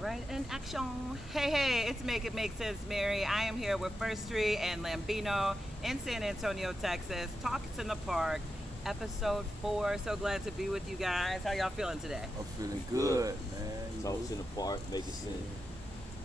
Right, in action. Hey, it's Make It Make Sense, Mary. I am here with First Street and Lambino in San Antonio, Texas. Talks in the Park, episode 4. So glad to be with you guys. How y'all feeling today? I'm feeling good, man. Talks in the park, make it sense.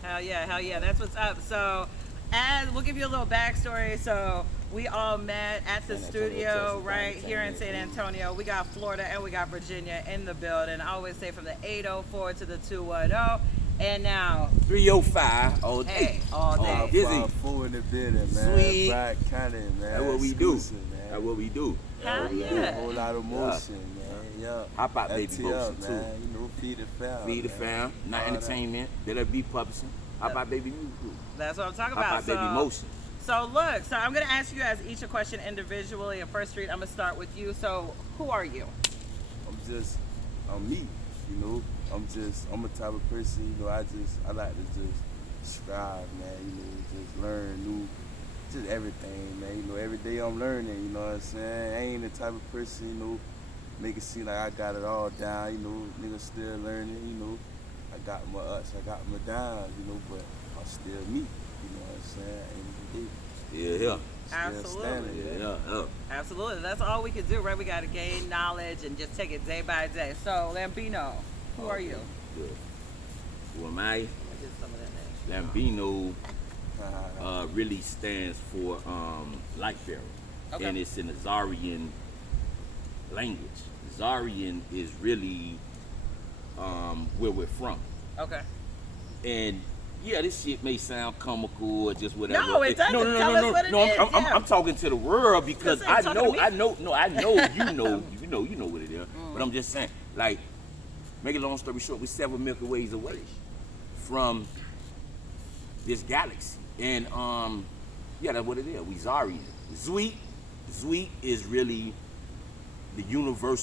Hell yeah. That's what's up. So, as we'll give you a little backstory. So, we all met at the San Antonio, studio Texas, right downtown here in San Texas. Antonio. We got Florida and we got Virginia in the building. I always say from the 804 to the 210. And now, 305 all day. hey, all day. Oh, Dizzy. 5-4 in the building, man. Sweet. Brad County, man. That's what we do. Exclusive, man. That's what we do. Hell A yeah. whole lot of motion, man. Yeah. How about baby FT motion, up, too? man. You know, feed the fam. Feed the man. fam, not All that. entertainment. Let it be publishing. How about baby music? That's what I'm talking How about. about baby motion? So look, so I'm gonna ask you guys each a question individually. And First Street, I'm gonna start with you. So who are you? I'm me, you know. I'm a type of person, you know, I like to just strive, man, you know, just learn new, just everything, man. You know, every day I'm learning, you know what I'm saying? I ain't the type of person, you know, make it seem like I got it all down, you know, nigga still learning, you know. I got my ups, I got my downs, you know, but I'm still me, you know what I'm saying? End of the day, Yeah. still Absolutely. standing, Yeah. Absolutely. That's all we can do, right? We gotta gain knowledge and just take it day by day. So Lambino, who are you? Good. Who am I? Let me get some of that name. Lambino really stands for light bearer. Okay. And it's in the Zarian language. Zarian is really where we're from. Okay. And yeah, this shit may sound comical or just whatever. No, it doesn't. No, Tell us what it is, I'm, yeah. I'm talking to the world because I was gonna say, talking to me. I know, you know what it is. But I'm just saying, like, make a long story short, we're several Milky Ways away from this galaxy, and yeah, that's what it is. We Zarian. Sweet is really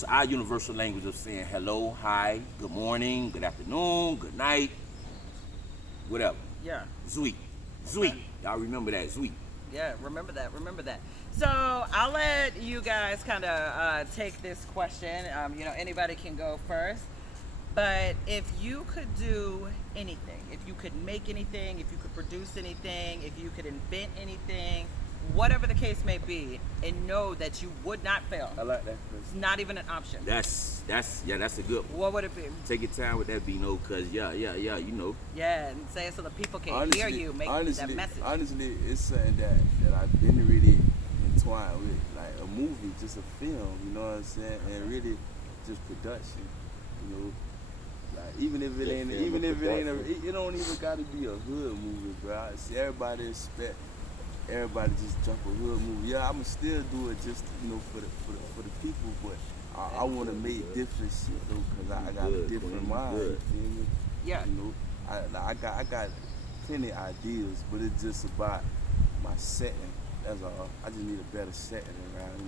our universal language of saying hello, hi, good morning, good afternoon, good night. Whatever. Yeah. Sweet. Y'all remember that, sweet. Yeah, remember that. So I'll let you guys kind of take this question. You know, anybody can go first. But if you could do anything, if you could make anything, if you could produce anything, if you could invent anything, whatever the case may be, and know that you would not fail, I like that it's person. not even an option. That's a good one. What would it be? Take your time with that, Bino, cause yeah, you know. Yeah, and say it so the people can hear you, make that message. Honestly, it's something that I've been really entwined with, like a movie, just a film, you know what I'm saying? And really just production, you know. Like even if it ain't, it don't even gotta be a hood movie, bro. I see everybody expect everybody just jump a hood movie. Yeah, I'ma still do it just, you know, for the people, but I want to make different shit though, cause I got a different mind. You feel me? Yeah. You know, I got plenty ideas, but it's just about my setting. That's all. I just need a better setting around, you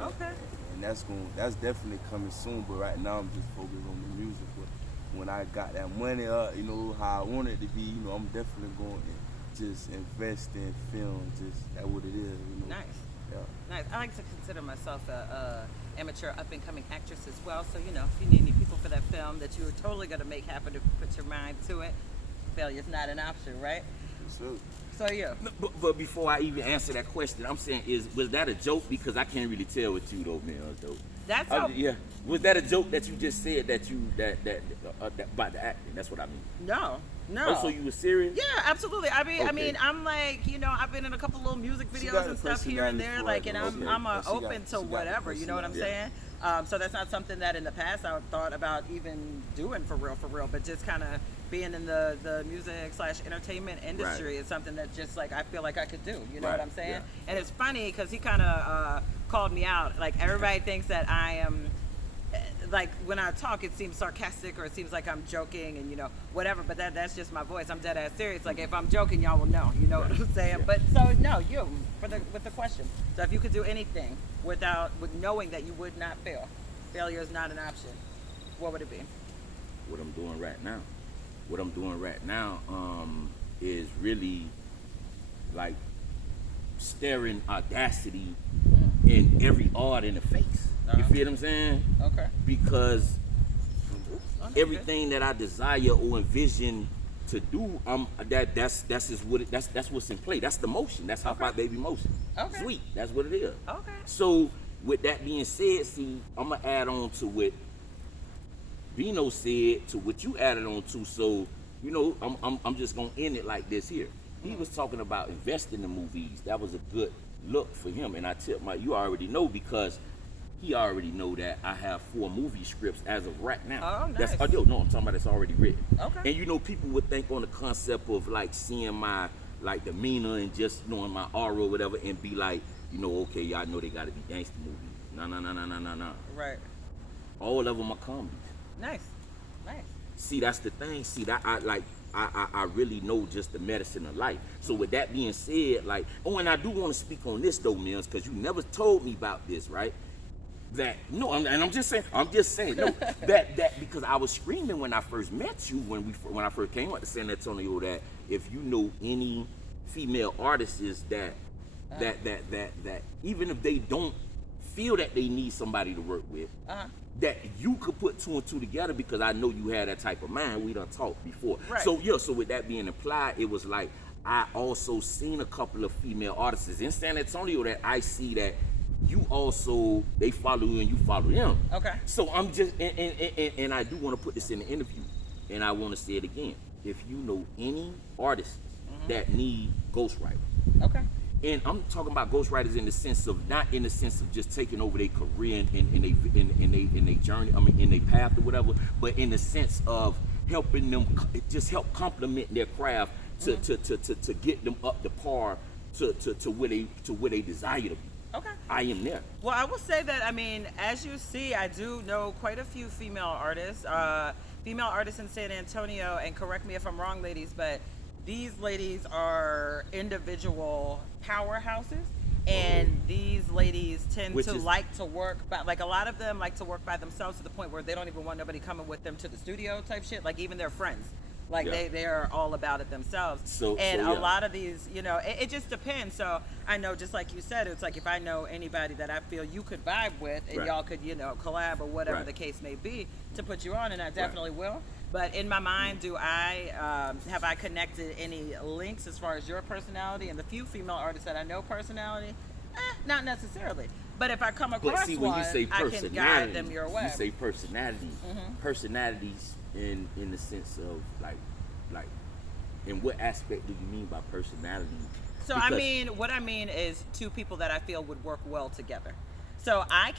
know. Okay. And that's definitely coming soon. But right now I'm just focused on the music. But when I got that money up, you know how I want it to be, you know, I'm definitely going to just invest in film. Just that what it is, you know. Nice. Yeah. Nice. I like to consider myself a amateur up-and-coming actress as well. So, you know, if you need any people for that film that you're totally going to make happen to put your mind to it, failure's not an option, right? So, yeah. No, but before I even answer that question, I'm saying, was that a joke? Because I can't really tell with you though, man. Though. That's how... Yeah. Was that a joke that you just said that about the acting? That's what I mean. No. Oh, so you were serious? Yeah, absolutely. I Okay. mean, I'm like, you know, I've been in a couple little music She videos got and the stuff here and there, personality like, and for it, I'm okay. She got- open she to got the whatever. You know what I'm personality. saying? So that's not something that in the past I thought about even doing for real. But just kind of being in the music/entertainment industry Right. is something that just like I feel like I could do. You know Right, what I'm saying? yeah. And it's funny because he kind of called me out. Like everybody thinks that I am. Like when I talk, it seems sarcastic or it seems like I'm joking and you know whatever. But that's just my voice. I'm dead ass serious. Like if I'm joking, y'all will know. You know what I'm saying? Yeah. But so no, you with the question. So if you could do anything with knowing that you would not fail, failure is not an option. What would it be? What I'm doing right now. What I'm doing right now is really like staring audacity in every art in the face. You Uh-huh. feel what I'm saying? Okay. Because Oh, no, everything that I desire or envision to do, that's just what that's what's in play. That's the motion. That's Hot Pot Baby motion. Okay. Sweet. That's what it is. Okay. So with that being said, see, I'm gonna add on to what Bino said, to what you added on to. So you know, I'm just gonna end it like this here. He was talking about investing in movies. That was a good look for him, and I tip my, you already know, because he already know that I have 4 movie scripts as of right now. Oh, nice. That's, no, I'm talking about it's already written. Okay. And you know, people would think on the concept of like seeing my like demeanor and just knowing my aura or whatever, and be like, you know, okay, y'all know they got to be gangster movies. No. Right. All of them are comedies. Nice. See, that's the thing. See, that I really know just the medicine of life. So with that being said, like, oh, and I do want to speak on this though, Mills, because you never told me about this, right? That no, I'm just saying, no, that because I was screaming when I first met you, when I first came up to San Antonio, that if you know any female artists that even if they don't feel that they need somebody to work with, that you could put 2 and 2 together, because I know you had that type of mind. We done talked before. Right. So yeah, so with that being implied, it was like I also seen a couple of female artists in San Antonio that I see that you also, they follow you and you follow them. Okay. So I'm just, and I do want to put this in the interview, and I want to say it again. If you know any artists that need ghostwriters, Okay. and I'm talking about ghostwriters in the sense of, not in the sense of just taking over their career in their journey, I mean in their path or whatever, but in the sense of helping them, just help complement their craft to get them up to par to where they desire to be. Okay. I am there. Well, I will say that, I mean, as you see, I do know quite a few female artists in San Antonio, and correct me if I'm wrong, ladies, but these ladies are individual powerhouses, and these ladies tend like to work by, like, a lot of them like to work by themselves to the point where they don't even want nobody coming with them to the studio type shit, like even their friends. Like they are all about it themselves. A lot of these, you know, it just depends. So I know, just like you said, it's like if I know anybody that I feel you could vibe with, and y'all could, you know, collab or whatever the case may be, to put you on, and I definitely will. But in my mind, do I have I connected any links as far as your personality and the few female artists that I know personality? Not necessarily. But if I come across when one, you say I can guide them your way. You say personality, personalities in the sense of like, in what aspect do you mean by personality? So what I mean is 2 people that I feel would work well together. So I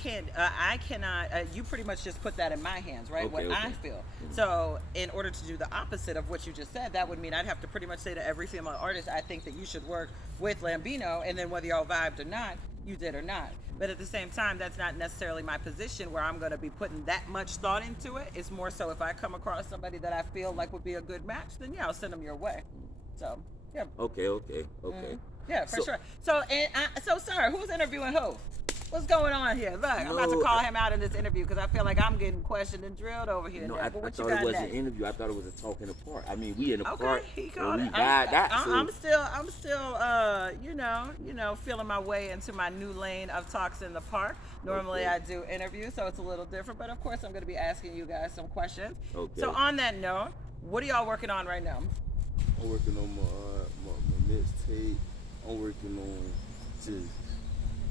cannot, you pretty much just put that in my hands, right? Okay, I feel. So in order to do the opposite of what you just said, that would mean I'd have to pretty much say to every female artist, I think that you should work with Lambino, and then whether y'all vibed or not, you did or not. But at the same time, that's not necessarily my position where I'm going to be putting that much thought into it. It's more so if I come across somebody that I feel like would be a good match, then yeah, I'll send them your way. So, yeah. Okay. Yeah, for sure. So, sorry, who's interviewing who? What's going on here? Look, I'm about to call him out in this interview because I feel like I'm getting questioned and drilled over here. No, now. I But what thought you got it was next? an interview. I thought it was a talking apart. I mean, we in a park. He called and it. we died that. I'm still, you know, feeling my way into my new lane of talks in the park. Normally I do interviews, so it's a little different. But of course, I'm going to be asking you guys some questions. Okay. So on that note, what are y'all working on right now? I'm working on my mixtape. I'm working on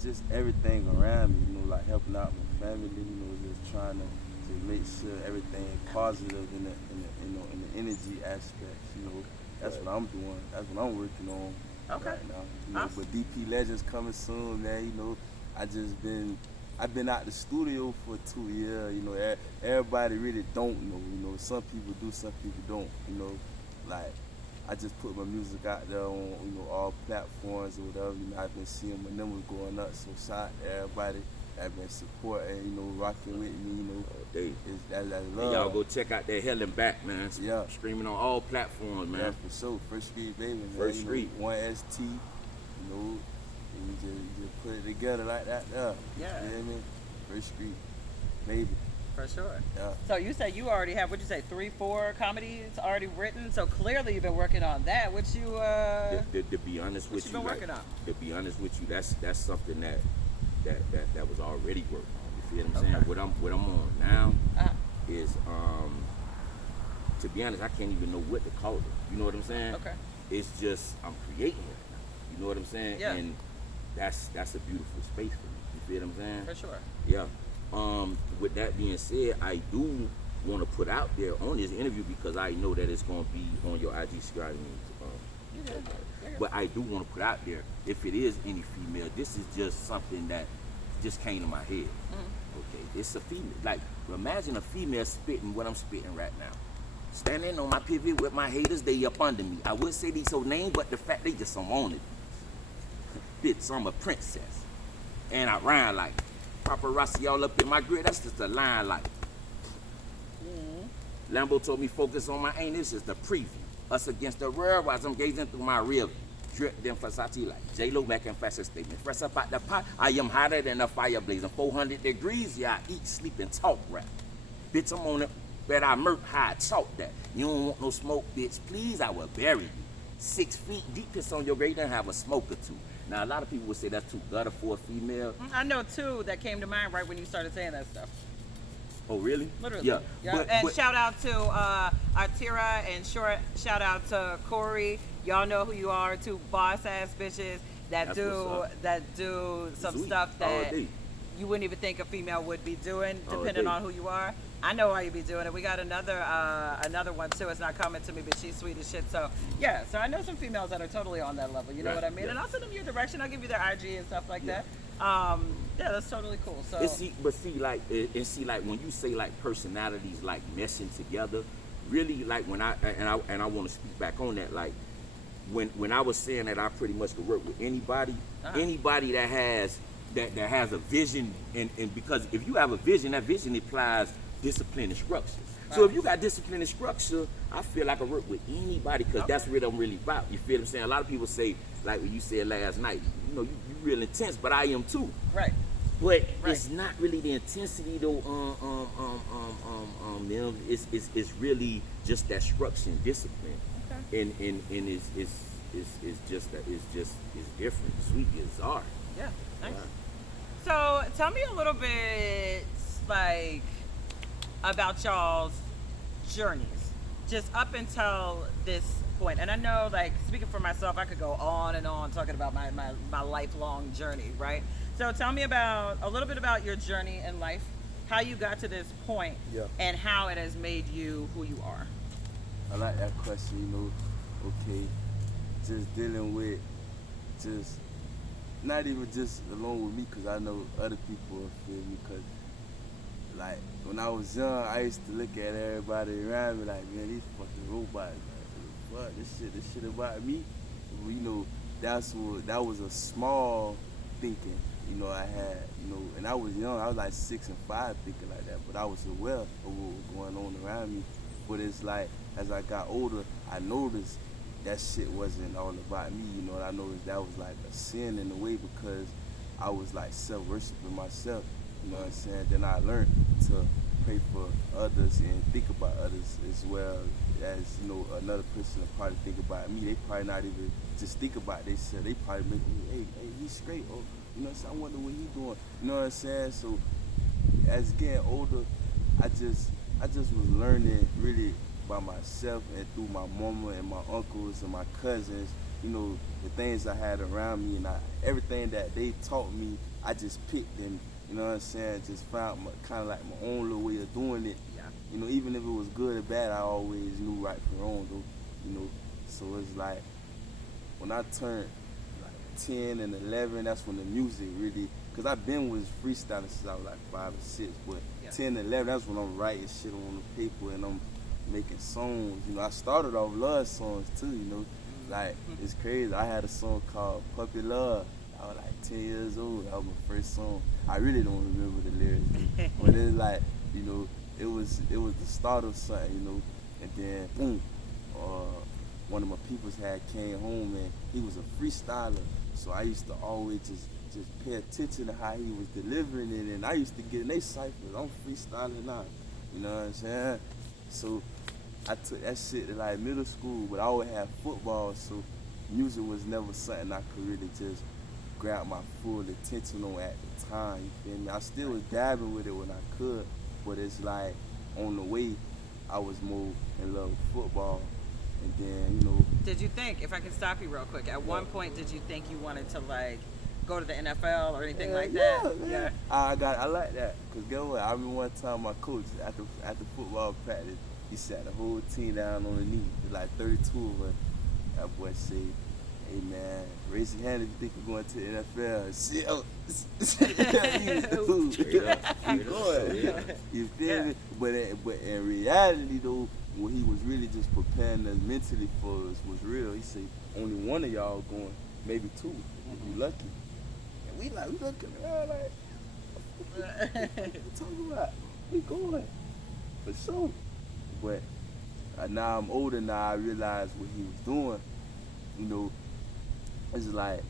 just everything around me, you know, like helping out my family, you know, just trying to make sure everything positive in the energy aspects, you know. That's what I'm doing. That's what I'm working on right now. You know, but DP Legends coming soon, man. You know, I've been out the studio for 2 years. You know, everybody really don't know. You know, some people do, some people don't. You know, like, I just put my music out there on, you know, all platforms or whatever. You know, I've been seeing my numbers going up. So shout out to everybody that been supporting, you know, rocking with me, you know. That's love. And y'all go check out that Hell and Back, man. Yeah. Streaming on all platforms, man. Yeah, for sure. First Street, baby. Man. First Street. 1ST, you know, and you just put it together like that there. Yeah. You know what I mean? First Street, baby. For sure. Yeah. So you say you already have, what'd you say, 3, 4 comedies already written? So clearly you've been working on that. What you, To be honest with you, been working on? To be honest with you, that's something that was already worked on. You feel what I'm saying? What I'm on now is to be honest, I can't even know what to call it. You know what I'm saying? Okay. It's just I'm creating right now. You know what I'm saying? Yeah. And that's a beautiful space for me. You feel what I'm saying? For sure. Yeah. With that being said, I do want to put out there on this interview because I know that it's going to be on your IG screen. But I do want to put out there, if it is any female, this is just something that just came to my head. Okay, it's a female. Like, imagine a female spitting what I'm spitting right now. Standing on my pivot with my haters, they up under me. I would say these so name, but the fact they just some on it. Bitch, I'm a princess. And I rhyme like paparazzi all up in my grid. That's just a line like. Lambo told me focus on my aim. This is the preview. Us against the world while I'm gazing through my rear. Drip them Versace like J-Lo back in fashion statement. Fresh up out the pot, I am hotter than a fire blazing. 400 degrees, yeah, I eat, sleep, and talk rap. Bitch, I'm on it, bet I murk how I talk that. You don't want no smoke, bitch, please, I will bury you. 6 feet deep, piss on your grave, then have a smoke or two. Now, a lot of people would say that's too gutter for a female. I know two that came to mind right when you started saying that stuff. Oh, really? Literally. Yeah. And shout out to Artira and shout out to Corey. Y'all know who you are, two boss ass bitches that do some Sweet. stuff that All day. you wouldn't even think a female would be doing, All depending day. on who you are. I know why you be doing it. We got another one too. It's not coming to me, but she's sweet as shit. So yeah, so I know some females that are totally on that level. You know Right, what I mean? yeah. And I'll send them your direction. I'll give you their IG and stuff like Yeah. that. Yeah, that's totally cool. So See, like when you say like personalities like meshing together, really like when I want to speak back on that, like when I was saying that I pretty much could work with anybody, anybody that has a vision, and because if you have a vision, that vision implies discipline and structure. So if you got discipline and structure, I feel like I work with anybody because that's what I'm really about. You feel what I'm saying? A lot of people say, like what you said last night, you know, you real intense, but I am too. right. But it's not really the intensity though. Them. It's really just that structure and discipline. Okay. And it's different. Sweet as art. Yeah. Nice. So tell me a little bit like about y'all's journeys, just up until this point. And I know, like, speaking for myself, I could go on and on talking about my lifelong journey, right? So tell me about a little bit about your journey in life, how you got to this point, and how it has made you who you are. I like that question, you know, okay, just dealing with just, not even just alone with me, because I know other people will feel me, because, like, when I was young, I used to look at everybody around me like, man, these fucking robots, like, what, this shit about me? You know, that was a small thinking, you know, I had, you know, and I was young, I was like 6 and 5 thinking like that, but I was aware of what was going on around me. But it's like, as I got older, I noticed that shit wasn't all about me, you know, and I noticed that was like a sin in a way because I was like self-worshiping myself, you know what I'm saying? Then I learned to pray for others and think about others as well as, you know, another person will probably think about me. They probably not even just think about themselves. They probably make me, hey, he's straight, or, you know what I'm saying? I wonder what he's doing, you know what I'm saying? So as getting older, I just was learning really by myself and through my mama and my uncles and my cousins, you know, the things I had around me, and everything that they taught me, I just picked and, you know what I'm saying, just found kind of like my own little way of doing it. Yeah. You know, even if it was good or bad, I always knew right from wrong, though, you know. So it's like, when I turned like 10 and 11, that's when the music really, because I've been with freestyling since I was like 5 or 6, but 10 and 11, that's when I'm writing shit on the paper and I'm making songs. You know, I started off love songs too, you know. Like, it's crazy. I had a song called Puppy Love. I was like 10 years old. That was my first song. I really don't remember the lyrics. But it's like, you know, it was the start of something, you know. And then, boom, one of my peoples had came home and he was a freestyler. So I used to always just pay attention to how he was delivering it. And I used to get in they ciphers. I'm freestyling now. You know what I'm saying? So I took that shit to like middle school, but I always had football, so music was never something I could really just grab my full attention on at the time, you feel me? I still was dabbing with it when I could, but it's like on the way I was more in love with football. And then, you know, Did you think, if I can stop you real quick, at one point did you think you wanted to like go to the NFL or anything like that? Yeah. I like that. Cause guess what? I remember one time my coach after football practice, he sat the whole team down on the knee. There's like 32 of us. That boy said, "Hey man, raise your hand if you think you're going to the NFL." Shit, he going. You feel me? But in reality though, what he was really just preparing us mentally for us was real. He said, only one of y'all going, maybe two, if you lucky. And we looking around like, what you talking about? We going. For sure. But now I'm older now, I realize what he was doing. You know, it's like,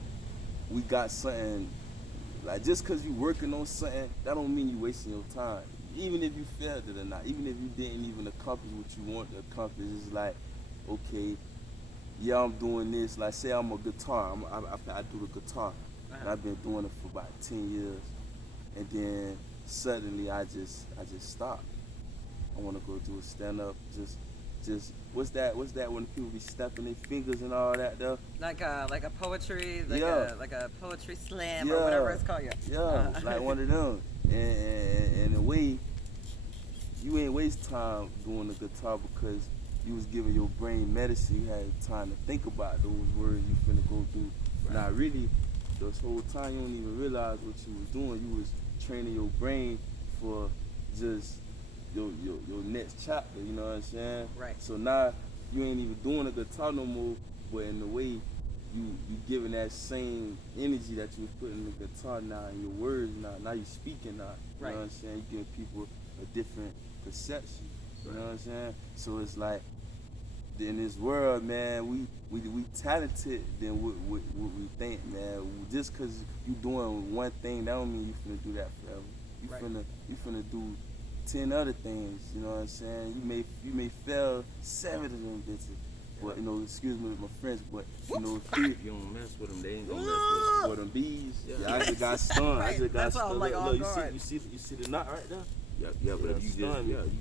we got something, like just cause you working on something, that don't mean you wasting your time. Even if you failed it or not, even if you didn't even accomplish what you want to accomplish, it's like, okay, yeah, I'm doing this. Like, say I'm a guitar, I do the guitar, and I've been doing it for about 10 years, and then suddenly I just stopped. I want to go do a stand up, just what's that when people be snapping their fingers and all that though? Like a poetry, like a poetry slam Yeah. or whatever it's called. Yeah, like one of them. And in a way, you ain't waste time doing the guitar because you was giving your brain medicine. You had time to think about those words you finna go through. Right. Now really, this whole time you don't even realize what you was doing. You was training your brain for just your next chapter, you know what I'm saying? Right. So now you ain't even doing the guitar no more, but in a way, you giving that same energy that you was putting in the guitar now in your words now you speaking now. You know what I'm saying? You giving people a different perception. You know what I'm saying? So it's like in this world, man, we talented than what we think, man. Just cause you doing one thing, that don't mean you finna do that forever. You finna do 10 other things, you know what I'm saying? You may fail 7 of them bitches. But, you know, excuse me with my friends, but, you know, if you don't mess with them, they ain't gonna mess with them bees. Yeah, I just got stung. I just got stung. Like, look, you see the knot right there? Yeah, but if you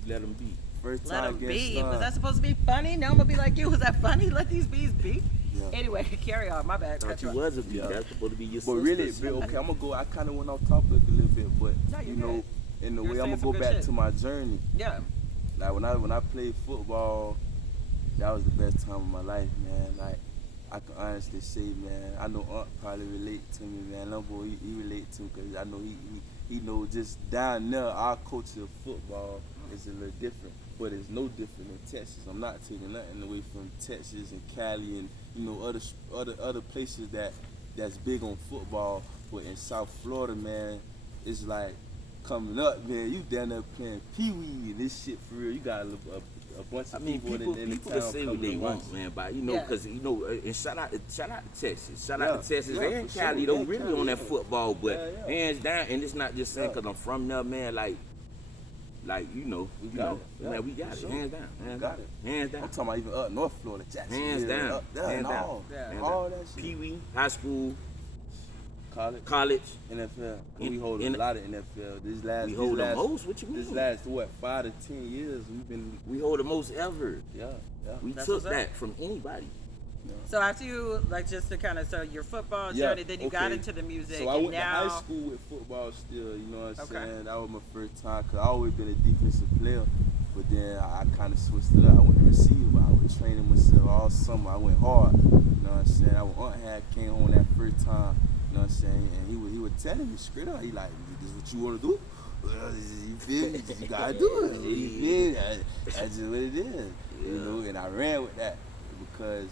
let them be. First let time them be. stung. Was that supposed to be funny? No, I'm gonna be like you. Was that funny? Let these bees be. Yeah. Anyway, carry on. My bad. Thought you was a bee. That's supposed to be your sister. But really, okay, I'm gonna go. I kind of went off topic a little bit, but you know, in the way I'm gonna go back to my journey. Yeah. Like when I played football, that was the best time of my life, man. Like I can honestly say, man, I know Aunt probably relate to me, man. Lumbo, he relate to me because I know he know just down there our culture of football is a little different, but it's no different in Texas. I'm not taking nothing away from Texas and Cali and you know other places that's big on football, but in South Florida, man, it's like coming up, man. You down there playing pee wee and this shit for real. You got a bunch of people in the town say what they want, man. But you know, because you know, and shout out to Texas, shout out to Texas and Cali. Sure. Don't really on that football, but hands down. And it's not just saying because I'm from there, man. Like you know, man, we got it, hands down, hands down. I'm talking about even up North Florida, Jackson, hands down, up there, hands down, all that shit. Pee wee, high school. College, NFL. We hold a lot of NFL. We hold the most. What you mean? This last 5 to 10 years, we hold the most ever. Yeah. We took that from anybody. Yeah. So after you just to kind of your football journey, then you got into the music. So I went to high school with football still. You know what I'm saying? That was my first time because I always been a defensive player. But then I kind of switched it up. I went to receiver. I was training myself all summer. I went hard. You know what I'm saying? Our aunt came home that first time. You know what I'm saying? And he was telling me straight up, he like, this is what you want to do? You feel me? You gotta do it. You feel me? That's just what it is. You know, and I ran with that because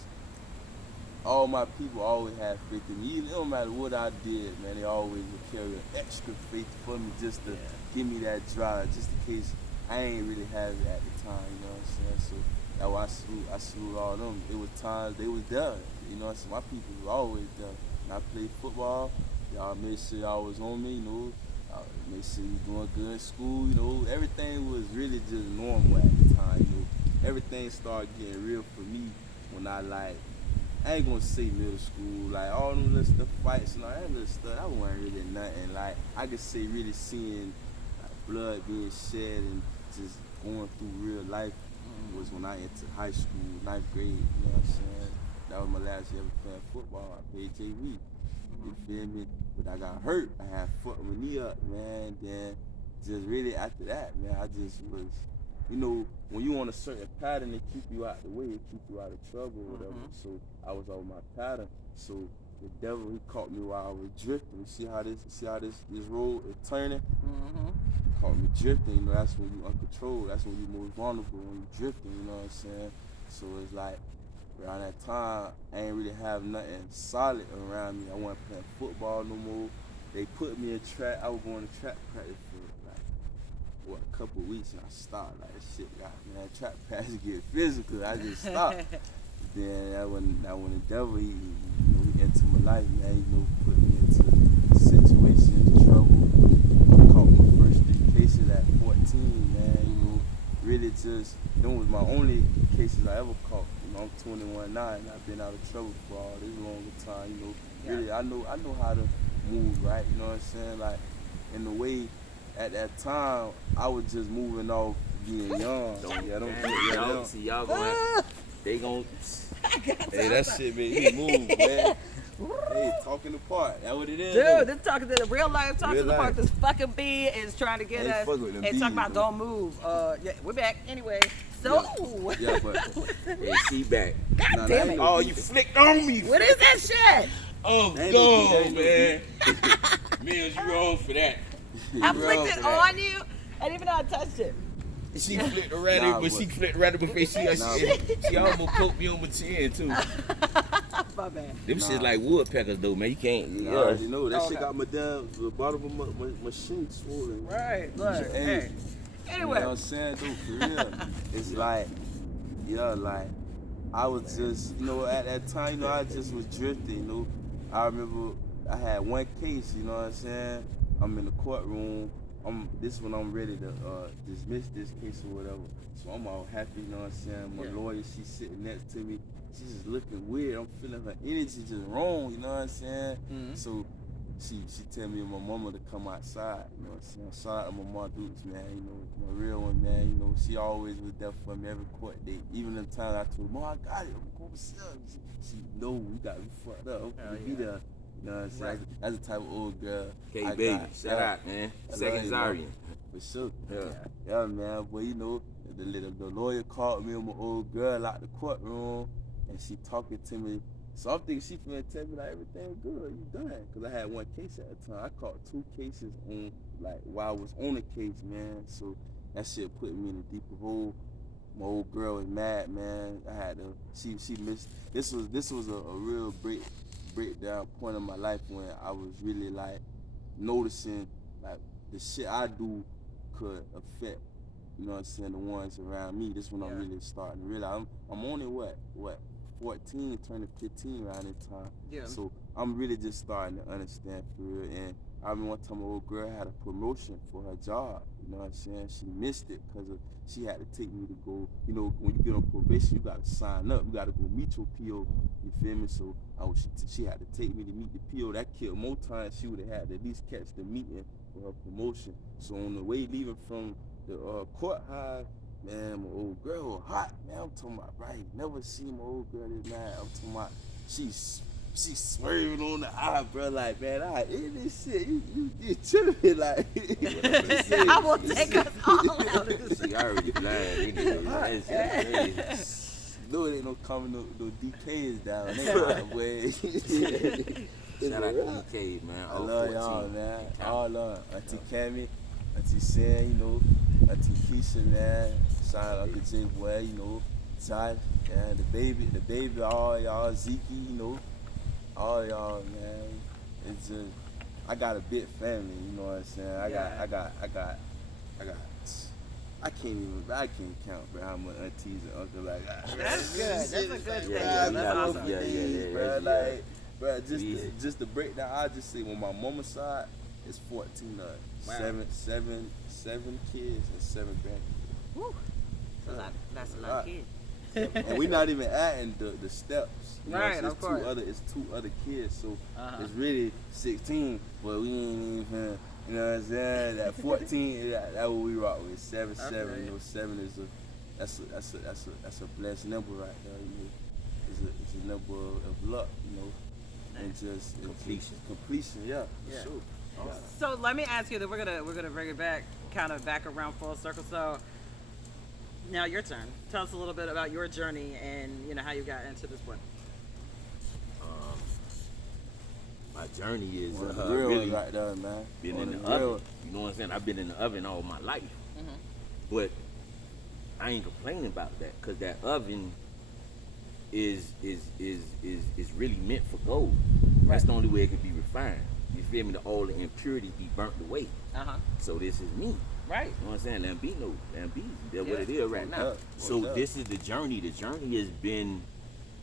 all my people always had faith in me. It don't matter what I did, man, they always would carry an extra faith for me just to give me that drive, just in case I ain't really have it at the time, you know what I'm saying? So that's why I salute all of them. It was times they was there. You know what I'm saying? My people were always there. When I played football, y'all made sure y'all was on me, you know. Make sure you doing good in school, you know. Everything was really just normal at the time, you know. Everything started getting real for me when I ain't gonna say middle school, like all them little stuff, fights and all that little stuff, that wasn't really nothing. Like I could say really seeing blood being shed and just going through real life was when I entered high school, ninth grade. You know what I'm saying? That was my last year ever playing football. I played JV. You feel me? But I got hurt. I had fucked my knee up, man. Then just really after that, man, I just was, you know, when you on a certain pattern, it keep you out the way, it keep you out of trouble or whatever. So I was on my pattern. So the devil, he caught me while I was drifting. You see how this road is turning? Caught me drifting. You know, that's when you uncontrolled. That's when you most vulnerable, when you drifting. You know what I'm saying? So it's like around that time, I ain't really have nothing solid around me. I wasn't playing football no more. They put me in track. I was going to track practice for like a couple of weeks, and I stopped. Like, that shit got, man, track practice get physical. I just stopped. Then that when the devil, he entered my life, man, put me into situations, trouble. I caught my first 3 cases at 14, man, really just, them was my only cases I ever caught. I'm 21 now, and I've been out of trouble for all this long time, really, I know how to move, right, you know what I'm saying, like, in the way, at that time, I was just moving off being young. Don't see y'all gonna they gon' hey, that shit made me move, man. Hey, talking apart. That's what it is. Dude, this talking to the real life, talking to the part. This fucking bee is trying to get us and talking about don't move. Yeah, we're back anyway. So yeah, but hey, she back. God damn it. Oh, you flicked on me. What is that shit? Oh, go, man. Mills, you wrong for that. I flicked it on you. I didn't even know I touched it. She flicked around but she flicked right up her face. She almost poked me on my chin, too. My bad. Them shit like woodpeckers, though, man. You can't. I already know. That shit got my bottom of my shin swollen. Right, look. Hey. Anyway. You know what I'm saying, dude, for real. It's like, like, I was just, at that time, I just was drifting, I remember I had one case, you know what I'm saying? I'm in the courtroom. This when I'm ready to dismiss this case or whatever. So I'm all happy, you know what I'm saying? My lawyer, she's sitting next to me. She's just looking weird. I'm feeling her energy just wrong, you know what I'm saying? So she tell me and my mama to come outside, you know what I'm saying? Shout out to my mom Dukes, man, my real one, man, she always was there for me every court date. Even the time I told her, Mom, I got it, I'm going to sell it. She know we got me fucked up. I'm be there. You know what I'm saying? Right. That's the type of old girl. Baby, shout out, man. Second Zarian. For sure. Yeah, man. But the lawyer called me and my old girl out the courtroom, and she talking to me. So I'm thinking she finna tell me like everything good, you done. Cause I had one case at the time. I caught 2 cases on while I was on the case, man. So that shit put me in a deeper hole. My old girl was mad, man. I had to. She missed. This was a real breakdown point in my life when I was really like noticing like the shit I do could affect, you know what I'm saying, the ones around me. This when I'm really starting to realize I'm only what 14, turning 15 around that time. Yeah. So I'm really just starting to understand for real. And I remember one time my old girl had a promotion for her job, you know what I'm saying? She missed it because she had to take me to go, when you get on probation, you got to sign up. You got to go meet your PO, you feel me? So she had to take me to meet the PO. That killed more time. She would have had to at least catch the meeting for her promotion. So on the way leaving from the courthouse, man, my old girl was hot, man. I'm talking about, right, never seen my old girl this mad. I'm talking about, she swerving on the eye, bro. Like, man, I in this shit. You chilling me, like. I will take us all out. She already blind. No, it ain't no coming, no DKs down there. Shout out to DK, man. I love y'all, man. All love. Auntie Cammy, Auntie Sam, Auntie Keisha, man. Shout out Uncle J Boy, Ty, and the baby, all y'all, Zeke, all y'all, man. It's just, I got a big family, you know what I'm saying? I can't count, bro, how much aunties and uncles like that. That's good. That's a good thing. That's awesome. Bro, like, bro, just to break down, I just say when my mama's side, it's 14 seven kids and 7 grandkids. Woo. That's a lot of kids. And we're not even adding the steps. Right, of course. It's 2 other kids, so it's really 16, but we ain't even, you know what I'm saying? That 14, that's what we rock with. 7, 7, 7 is that's a blessed number right there. You know, it's a number of luck. You know, and just completion. Yeah, Yeah. sure. So let me ask you that we're gonna bring it back, kind of back around full circle. So now your turn. Tell us a little bit about your journey and how you got into this point. My journey is One of the real really ones right there, man. been One in of the real- oven. You know what I'm saying? I've been in the oven all my life, but I ain't complaining about that because that oven is really meant for gold. That's the only way it can be refined. You feel me? All the impurities be burnt away. So this is me. Right. You know what I'm saying? Lambino, that's what it is right now. up, So what's up? this is the journey. The journey has been,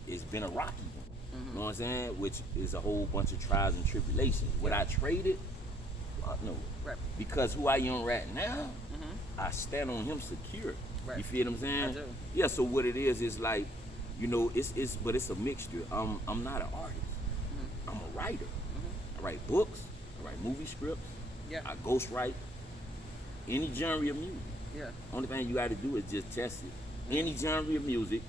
it's been a rocky one. You know what I'm saying? Which is a whole bunch of trials and tribulations. Would I trade it? No. Right. Because who I am right now, I stand on him secure. Right. You feel what I'm saying? I do. Yeah. So what it is like, but it's a mixture. I'm not an artist. I'm a writer. I write books. I write movie scripts. Yeah. I ghostwrite any genre of music. Yeah. Only thing you got to do is just test it. Any genre of music.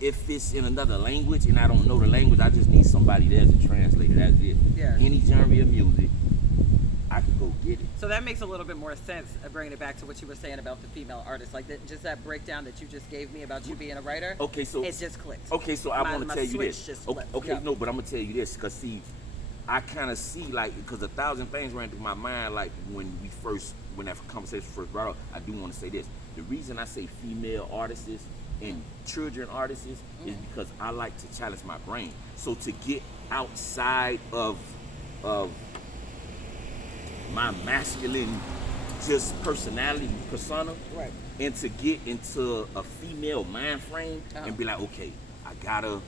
If it's in another language and I don't know the language, I just need somebody there to translate it. That's it. Yeah. Any genre of music, I can go get it. So that makes a little bit more sense, bringing it back to what you were saying about the female artist, like just that breakdown that you just gave me about you being a writer. Okay, so it just clicked. Okay, so I want to My tell you switch this. just Okay, flipped. okay, Yeah. no, but I'm gonna tell you this, cause see, I kind of see like, cause 1,000 things ran through my mind. Like when that conversation first brought up, I do want to say this. The reason I say female artists and children artists is because I like to challenge my brain. So to get outside of my masculine just personality persona, Right. and to get into a female mind frame and be like, okay, I gotta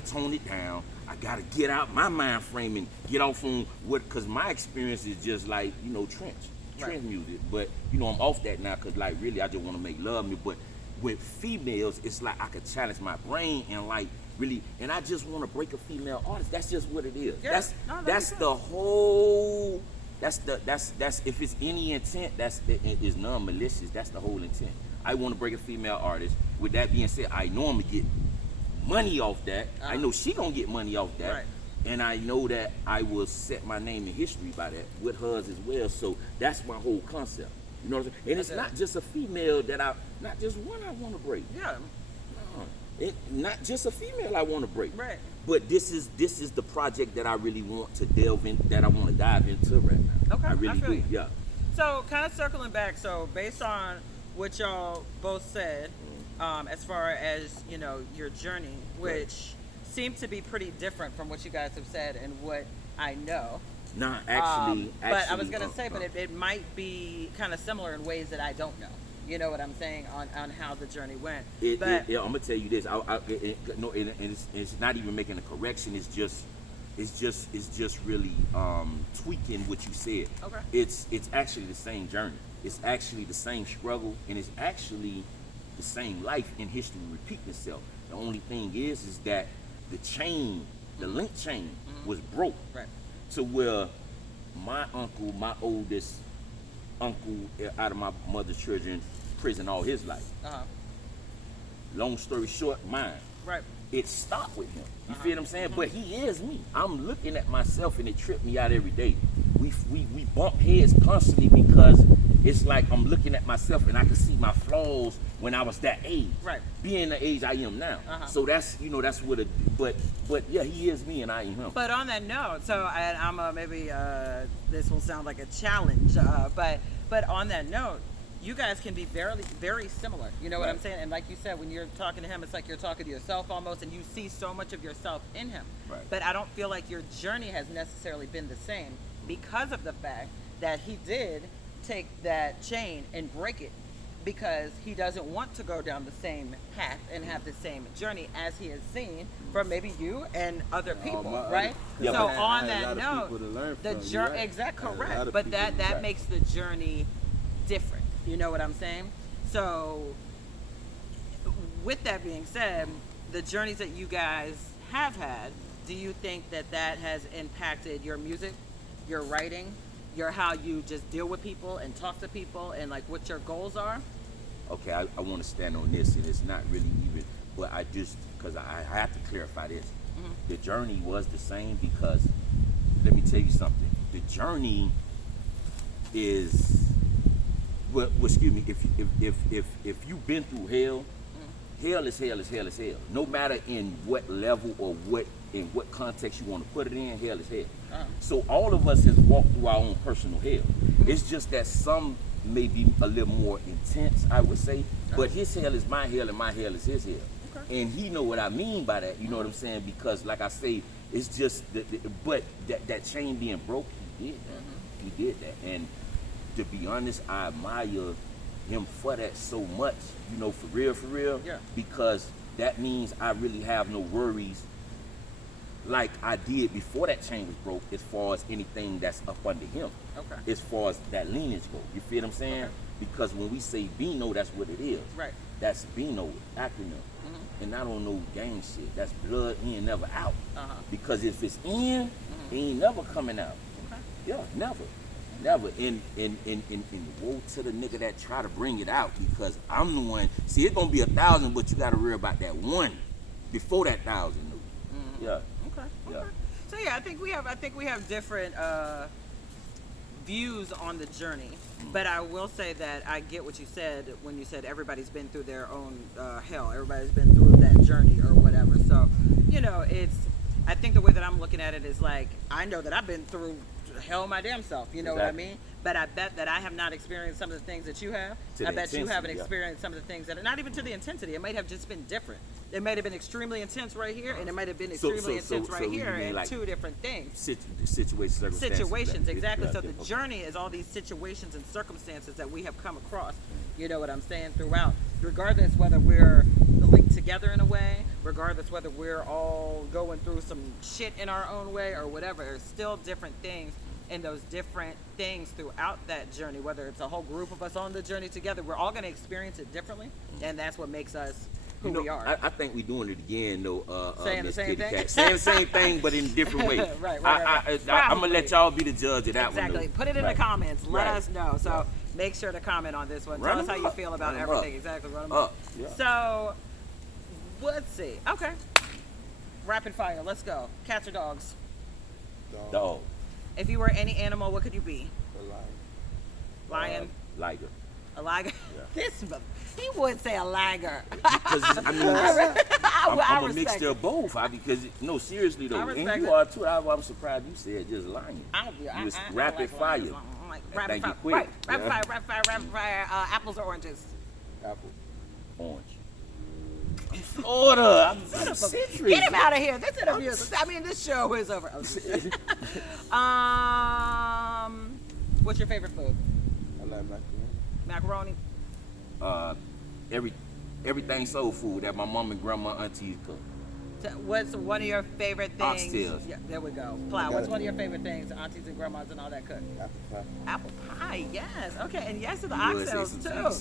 tone it down. I gotta get out my mind frame and get off on cause my experience is just like, trench music. But I'm off that now cause like really I just wanna make love me. But with females, it's like I could challenge my brain and like really, and I just wanna break a female artist. That's just what it is. Yeah. That's the whole. That's if it's any intent, is non-malicious. That's the whole intent. I want to break a female artist. With that being said, I know I'm gonna get money off that. I know she gonna get money off that, Right. and I know that I will set my name in history by that with hers as well. So that's my whole concept. You know what I'm saying? And it's not just a female not just one I want to break. Yeah. Not just a female I want to break. Right. But this is the project that I really want to delve in, that I want to dive into right now. Okay, I really feel do. you. Yeah. So kind of circling back, so based on what y'all both said, as far as your journey, which seemed to be pretty different from what you guys have said and what I know. Nah, actually, but I was gonna say, but it might be kind of similar in ways that I don't know. You know what I'm saying on how the journey went. I'm gonna tell you this. It's not even making a correction. It's just really tweaking what you said. Okay. It's actually the same journey. It's actually the same struggle, and it's actually the same life in history repeating itself. The only thing is that the link chain was broke. Right. To where my uncle, my oldest uncle out of my mother's children, prison all his life. Long story short, mine. Right. It stopped with him. You feel what I'm saying? But he is me. I'm looking at myself and it tripped me out every day. We bump heads constantly because it's like I'm looking at myself and I can see my flaws when I was that age. Right. Being the age I am now. So that's what but yeah, he is me and I am him. But on that note, so I'm maybe this will sound like a challenge, but on that note, you guys can be very, very similar. You know what I'm saying? And like you said, when you're talking to him, it's like you're talking to yourself almost, and you see so much of yourself in him. Right. But I don't feel like your journey has necessarily been the same because of the fact that he did take that chain and break it because he doesn't want to go down the same path and have the same journey as he has seen from maybe you and other people, right? Yeah, so but on I had a that lot of note, people to learn the from, journey, right? exactly I had a lot correct. of But people that right. makes the journey different. You know what I'm saying? So with that being said, the journeys that you guys have had, do you think that has impacted your music, your writing, your how you just deal with people and talk to people and like what your goals are? okay, I want to stand on this, and it's not really even, but I just, because I have to clarify this. The journey was the same because, let me tell you something. The journey is, well, excuse me, if you've been through hell, hell is hell is hell is hell. No matter in what level or in what context you want to put it in, hell is hell. So all of us has walked through our own personal hell. It's just that some may be a little more intense, I would say, but his hell is my hell and my hell is his hell. And he know what I mean by that, you know what I'm saying? Because like I say, it's just, but that chain being broke, he did that. He did that. And to be honest, I admire him for that so much, you know, for real, because that means I really have no worries like I did before that chain was broke as far as anything that's up under him. As far as that lineage go. You feel what I'm saying? Because when we say Bino, that's what it is. Right. That's Bino, acronym. And I don't know gang shit. That's blood in, never out. Because if it's in, it ain't never coming out. Yeah, never. Never. And woe to the nigga that try to bring it out, because I'm the one. See, it's gonna be 1,000, but you gotta worry about that one before that 1,000. Yeah. Okay. So yeah, I think we have different views on the journey. But I will say that I get what you said when you said everybody's been through their own hell. Everybody's been through that journey or whatever. So, you know, I think the way that I'm looking at it is like, I know that I've been through hell my damn self. You know what I mean? But I bet that I have not experienced some of the things that you have. I bet you haven't experienced some of the things that are not even to the intensity. It might have just been different. It might have been extremely intense right here, and it might have been extremely intense right here, and like two different things. Situations, exactly. So the journey is all these situations and circumstances that we have come across. You know what I'm saying? Throughout, regardless whether we're linked together in a way, regardless whether we're all going through some shit in our own way or whatever, there's still different things. And those different things throughout that journey, whether it's a whole group of us on the journey together, we're all going to experience it differently, and that's what makes us who we are. I think we're doing it again, though. Saying the same thing? Saying the same thing, but in a different way. Right. I'm going to let y'all be the judge of that one. Exactly. Put it in the comments. Let us know. So make sure to comment on this one. Tell us how you feel about everything. Exactly. Run them up. Yeah. So, let's see. Okay. Rapid fire. Let's go. Cats or dogs? Dog. If you were any animal, what could you be? A lion. Liger. A liger? Yeah. He would say a liger. Because, I mean, I'm a mixture of both. No, seriously, though. And you are, too. I'm surprised you said just lion. You was rapid fire. Rapid fire. Right. Rapid fire. Apples or oranges? Apple. Orange. Order. Get him out of here. This interview this show is over. What's your favorite food? I like macaroni. Everything soul food that my mom and grandma aunties cook. What's one of your favorite things? Oxtails. Yeah, there we go. What's one of your favorite things aunties and grandmas and all that cook? Apple pie. Apple pie, yes. Okay, and yes to the oxtails too.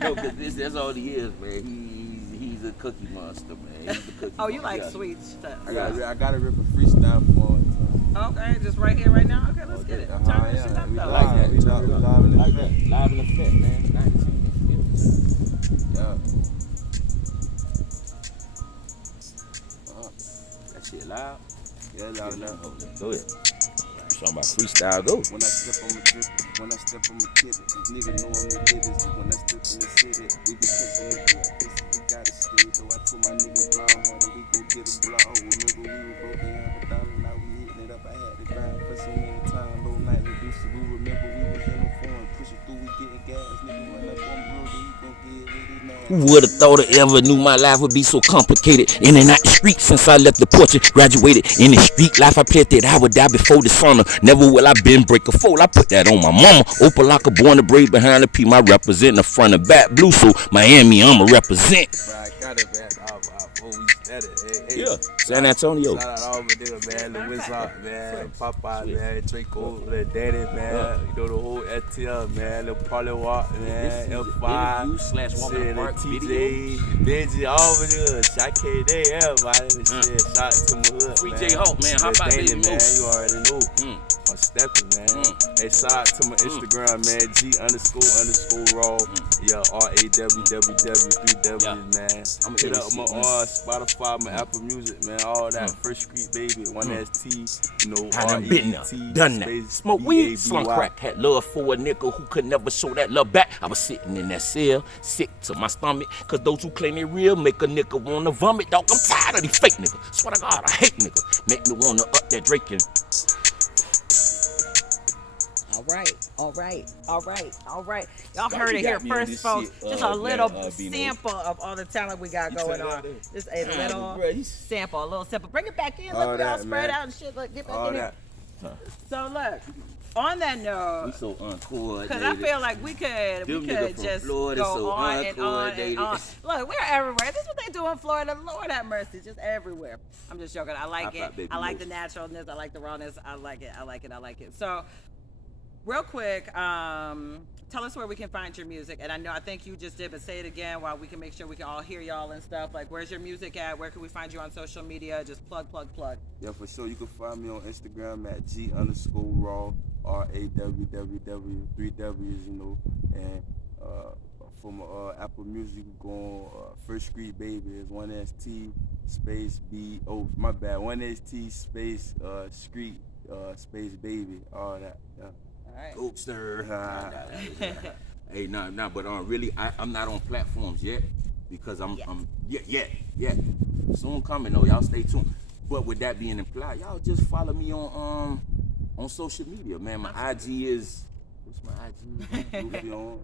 No, because that's all he is, man. He's a cookie monster, man. He's a cookie monster. You like sweet stuff. I got to rip a freestyle for him. Okay, just right here, right now? Okay, let's get it. Turn this shit up, though. Like that. We live in the effect. Live in effect, man. 19. Yeah. That shit loud? Yeah, loud enough. Go ahead. Talking about freestyle, go. When I step on my drip, when I step on my kid, nigga know I'm the biggest. When I step in the city, we be pushing the bill. We gotta stay, so I told my nigga blind hard and we gon' get a blow. Remember we were broken, $100, now we hitting it up. I had to grind for so many times, low nightly deuces. We remember we was in the foreign, pushing through, we getting gas. Nigga run up on blue, we gon' get really mad. Who would've thought I ever knew my life would be so complicated? In and out the street since I left the porch and graduated. In the street life I pledged that I would die before the sun. Never will I been break a fold. I put that on my mama. Opalaka born and brave behind the P. My represent the front and back blue. So Miami I'ma represent. But I got it, man. I've always said it. Hey, Yeah, San Antonio. Shout out all over there, man. The Wizard, man. Popeye, man. Draco, the Daddy, man. You know, the whole STL, man. The Polywalk, man. F5. Park TJ, Benji, all over there. Shot K-Day, everybody. Shit, shout out to my hood, Free man. J Hope, man. How about Danny, Baby man? Moose? You already know. I'm stepping, man. Hey, shout out to my Instagram, man. G__raw. Yeah, RAWWW3W, man. I'm Hit up my Spotify, my Mm. Apple Music, man. All that. First Street Baby, 1ST, you know, I done been there, done that. Smoke weed, slum crack, had love for a nigga who could never show that love back. I was sitting in that cell, sick to my stomach, cause those who claim they real make a nigga wanna vomit. Dog, I'm tired of these fake niggas. Swear to God, I hate niggas. Make me wanna up that Drake and All right. Y'all Why heard you it here got me on first, this folks. shit, Just a man, little Bino? sample of all the talent we got going turn it on. out there. Just a little bro, he's- sample, a little sample. Bring it back in. All Look, we all that, spread man. out and shit. Look, get back All in here. that. So look, on that We note, so uncoordinated. because I feel like we could Them niggas from just Florida go so on and on and on. uncoordinated. Look, we're everywhere. This is what they do in Florida. Lord have mercy, just everywhere. I'm just joking. I like High five, it. baby I like Rose. the naturalness. I like the rawness. I like it. So, real quick, tell us where we can find your music. And I think you just did, but say it again while we can make sure we can all hear y'all and stuff. Like, where's your music at? Where can we find you on social media? Just plug. Yeah, for sure. You can find me on Instagram at G_raw, RAWWW, 3Ws, you know. And for my Apple Music, go on First Street Baby is 1ST space B. Oh, my bad. 1ST space Street space Baby. All that. Yeah. All right. Oakster. Hey, nah, but really, I'm not on platforms yet because I'm yet. Soon coming though, y'all stay tuned. But with that being implied, y'all just follow me on social media, man. My IG is, what's my IG? Luffy on.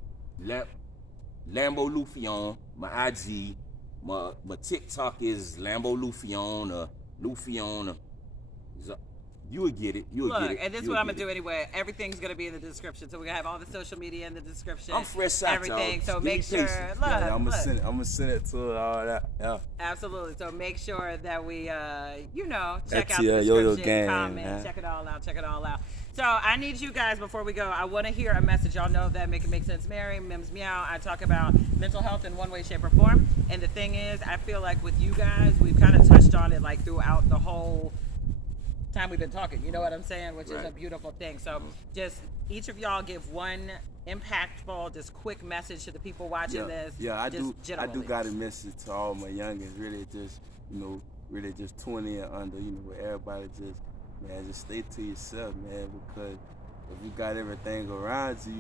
Lambo Lufion. My IG, my TikTok is Lambo Lufion. Lufion. You would get it. Look, and this is what I'm gonna do anyway. Everything's gonna be in the description, so we're gonna have all the social media in the description. I'm fresh out, everything. y'all. So Just make give me sure. patience. Look, Yeah, I'm look. gonna send it to her, all that. Yeah. Absolutely. So make sure that we, check out the That's your yo-yo description, gang, comment, man. check it all out. So I need you guys, before we go, I want to hear a message. Y'all know that Make It Make Sense Mary, MiMs Meow. I talk about mental health in one way, shape, or form. And the thing is, I feel like with you guys, we've kind of touched on it like throughout the whole time we've been talking. You know what I'm saying? Which is a beautiful thing. So just each of y'all give one impactful, just quick message to the people watching this. Yeah, I just do generally. got a message to all my youngins. Really just, really just 20 and under, everybody just stay to yourself, man, because if you got everything around you,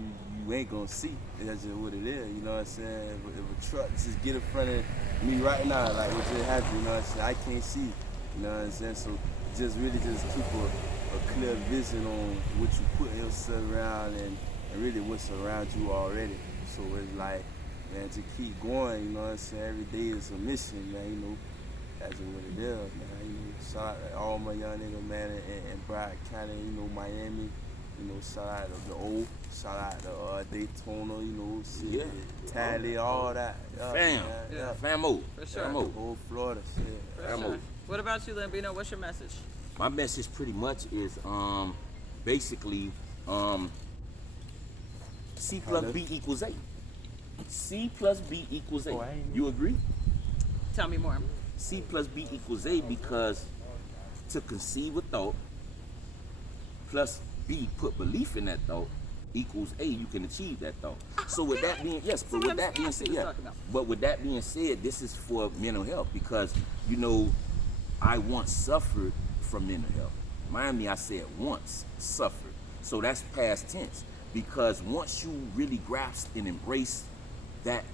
you ain't gonna see. That's just what it is, you know what I'm saying? If a truck just get in front of me right now, like what just happened, you know what I'm saying? I can't see, you know what I'm saying? So just really just keep a clear vision on what you put yourself around and really what's around you already. So it's like, man, to keep going, you know what I'm saying? Every day is a mission, man, that's just what it is, man. Shout out to all my young niggas, man, in Broward County, Miami, shout out to the O, shout out to Daytona, shit, Tally, all that. Yeah, Famo. For sure. Famo. Whole Florida, shit. For sure. What about you, Lambino? What's your message? My message pretty much is basically C plus B equals A. C plus B equals A. You agree? Tell me more. C plus B equals A because to conceive a thought plus B put belief in that thought equals A, you can achieve that thought. So with that being, yes, but with that being said, but with that being said, this is for mental health because, I once suffered from mental health. Mind me, I said once suffered. So that's past tense because once you really grasp and embrace that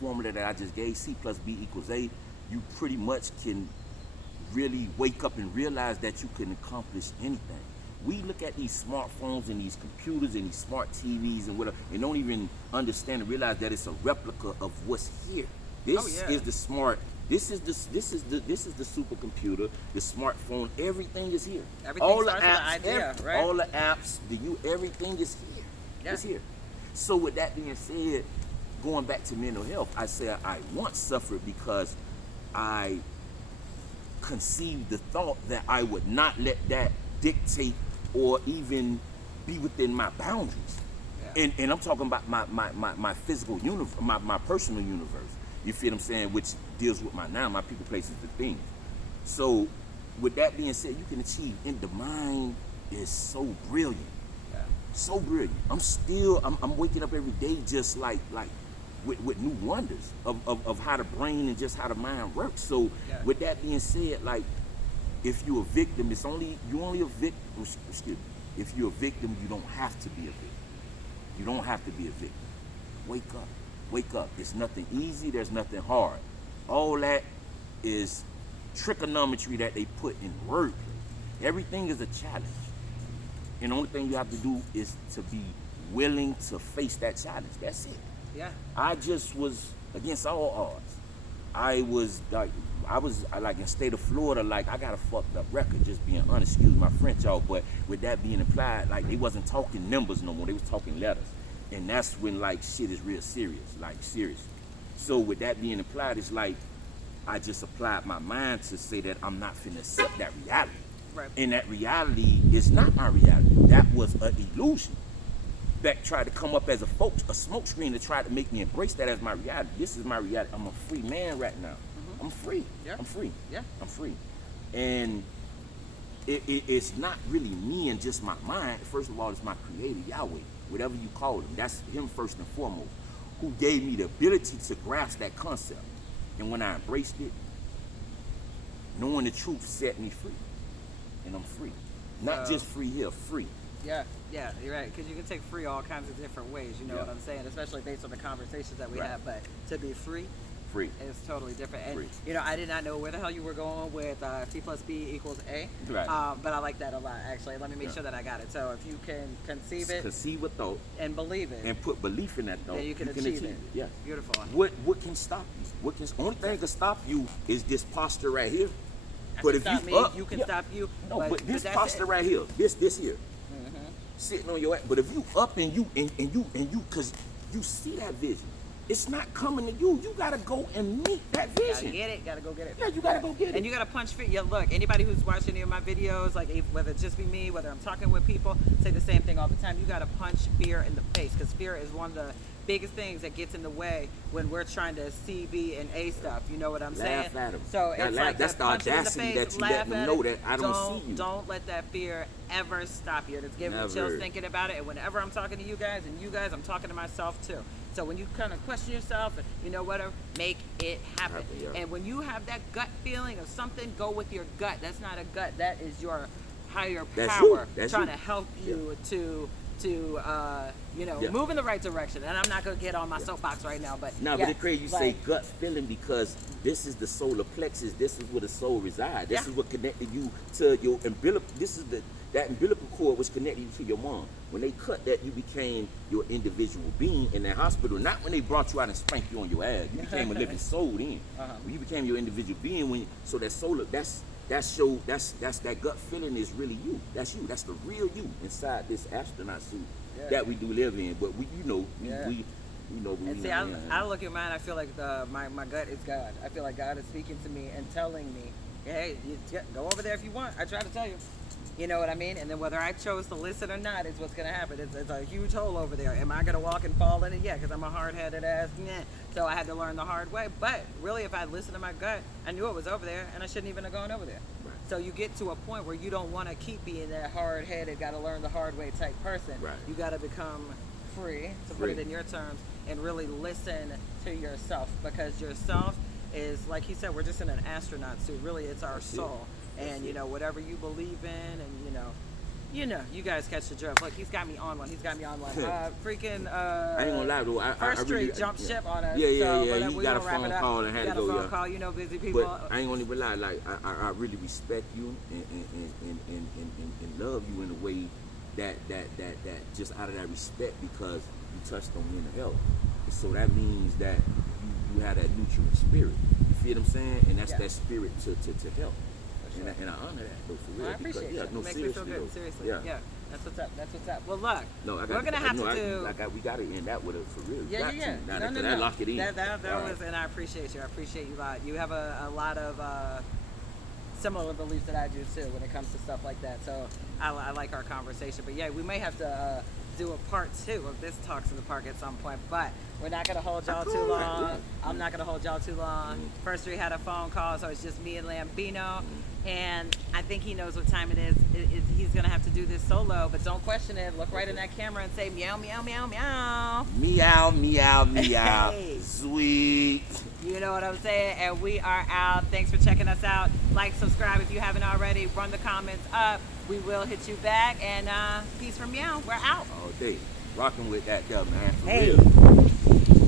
formula that I just gave, C plus B equals A, you pretty much can really wake up and realize that you can accomplish anything. We look at these smartphones and these computers and these smart TVs and whatever, and don't even understand and realize that it's a replica of what's here. This is the smart. This is the supercomputer, the smartphone. Everything is here. Everything all the starts apps, with an idea, right? all the apps, everything is here. Yeah. It's here. So with that being said, going back to mental health, I said I once suffered because I conceived the thought that I would not let that dictate or even be within my boundaries. Yeah. And I'm talking about my physical universe, my personal universe. You feel what I'm saying? Which deals with my people, places, the things. So with that being said, you can achieve in the mind is so brilliant. Yeah. So brilliant. I'm waking up every day just like with new wonders of how the brain and just how the mind works. So Yeah. with that being said, like if you're a victim, you only a victim. Excuse me. If you're a victim, you don't have to be a victim. You don't have to be a victim. Wake up. Wake up. It's nothing easy, there's nothing hard. All that is trigonometry that they put in wordplay. Everything is a challenge. And the only thing you have to do is to be willing to face that challenge. That's it. Yeah. I just was against all odds. I was like in state of Florida, like I got a fucked up record, just being honest. Excuse my French, y'all, but with that being implied, like they wasn't talking numbers no more, they was talking letters. And that's when like shit is real serious, like seriously. So with that being implied, it's like I just applied my mind to say that I'm not finna accept that reality. Right. And that reality is not my reality. That was an illusion that tried to come up as a smoke screen to try to make me embrace that as my reality. This is my reality. I'm a free man right now. I'm free. Yeah. I'm free. Yeah. I'm free. And it's not really me and just my mind. First of all, it's my creator, Yahweh, whatever you call him. That's him first and foremost, who gave me the ability to grasp that concept. And when I embraced it, knowing the truth set me free. And I'm free. Not just free here, free. Yeah, yeah, you're right. Because you can take free all kinds of different ways. You know Yeah. what I'm saying? Especially based on the conversations that we Right. have. But to be free Free. is totally different. And Free. you know, I did not know where the hell you were going with T plus B equals A. Right. But I like that a lot. Actually, let me make Yeah. sure that I got it. So if you can conceive it Conceive a thought and believe it, and put belief in that thought, then you can achieve it. Yeah. Beautiful. What can stop you? Only thing can stop you is this posture right here. I But can if stop you me, up, you can yeah. stop you. No, but this that's posture it. right here, this here, sitting on your ass. But if you up and you, cause you see that vision, it's not coming to you. You gotta go and meet that Gotta vision. get it. Gotta go get it. Yeah, you gotta go get it. And you gotta punch fear. Yeah, look, anybody who's watched any of my videos, like whether it's just be me, whether I'm talking with people, say the same thing all the time. You gotta punch fear in the face, because fear is one of the biggest things that gets in the way when we're trying to C, B, and A stuff. You know what I'm saying? Laugh at 'em. So That it's laugh- like that's that the punch it in the audacity face, that you laugh let them at know it. that I don't see you. Don't let that fear ever stop you. It's giving me Never. chills thinking about it. And whenever I'm talking to you guys, I'm talking to myself too. So when you kind of question yourself, and you know whatever, make it happen. Yeah. And when you have that gut feeling of something, go with your gut. That's not a gut. That is your higher That's power you. That's trying you. to help you to Yeah. move in the right direction. And I'm not gonna get on my soapbox right now, but Nah, yeah, but it's crazy you say like, gut feeling, because this is the solar plexus. This is where the soul resides. This Yeah. is what connected you to your umbilical. This is that umbilical cord which connected you to your mom. When they cut that, you became your individual being in that hospital. Not when they brought you out and spanked you on your ass. You became a living soul then. When you became your individual being, so that solar, that's that gut feeling is really you. That's you. That's the real you inside this astronaut suit that we do live in. But we know. And see, I look at mine. I feel like my gut is God. I feel like God is speaking to me and telling me, "Hey, go over there if you want." I try to tell you. You know what I mean? And then whether I chose to listen or not is what's going to happen. It's a huge hole over there. Am I going to walk and fall in it? Yeah, because I'm a hard-headed ass. Nah. So I had to learn the hard way. But really, if I listened to my gut, I knew it was over there, and I shouldn't even have gone over there. Right. So you get to a point where you don't want to keep being that hard-headed, got to learn the hard way type person. Right. You got to become free, to put it in your terms, and really listen to yourself, because yourself is, like he said, we're just in an astronaut suit. Really, it's our soul. And you know, whatever you believe in, and you guys catch the drift. Look, he's got me on one. Freaking. I ain't gonna lie though. First I Street really, jumped ship on us. Yeah. But He we got a gonna wrap phone it up. call and had to go. Got a phone Yeah. call. You know, busy people. But I ain't gonna even lie. Like I really respect you and love you in a way that just out of that respect, because you touched on mental health. And so that means that you have that neutral spirit. You feel what I'm saying? And that's that spirit to help. And I honor that though, for real. I appreciate because, it. No, It makes me feel seriously, good. though. Seriously. Yeah. That's what's up. That's what's up. Well, look. No, we're gonna have to do. We got to end that with it for real. Yeah. Now, No. that lock it in. That All was, right. and I appreciate you. I appreciate you a lot. You have a lot of similar beliefs that I do too when it comes to stuff like that. So I like our conversation. But yeah, we may have to do a part 2 of this Talks in the Park at some point, but we're not gonna hold y'all too Cool. long. I'm not gonna hold y'all too long. First we had a phone call, so it's just me and Lambino, and I think he knows what time it is. He's gonna have to do this solo, but don't question it. Look right in that camera and say meow, meow, meow, meow. Meow, meow, meow. Hey. Sweet. You know what I'm saying? And we are out. Thanks for checking us out. Like, subscribe if you haven't already. Run the comments up. We will hit you back. And peace from Meow. We're out. All day. Rocking with that there, man. For Hey. real.